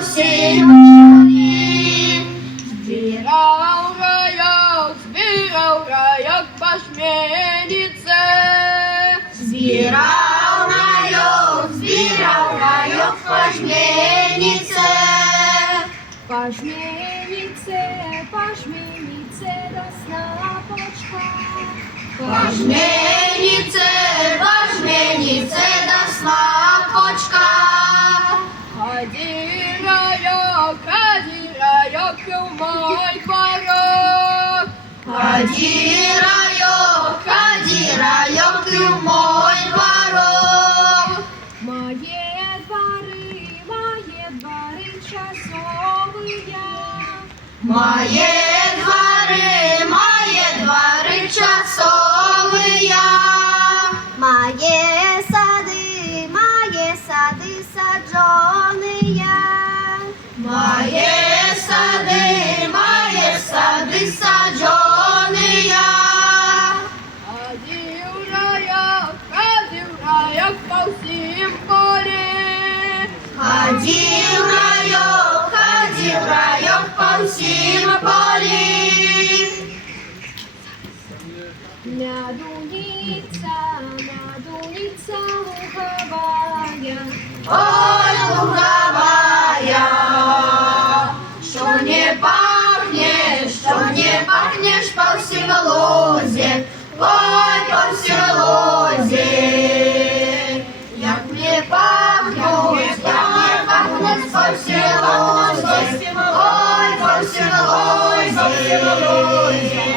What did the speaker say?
всім полі. Збирав райок пашменице. Збирав райок пашменице. Пашменице до снапочка. Пашменице до снапочка. Ходи райок у мой дворок. Ходи райок у мой дворок. Мои дворы часовые. Мои дворы часовые. Мои сады садженые. Мои сады садженые. Ходил райок по всем поле. Ходил райок по всем полі. Мядуница луговая. Ой, луговая, що не пахнеш по всім лозі, ой, по всім лозі. Як не пахнеш по всім лозі, ой, по всім лозі.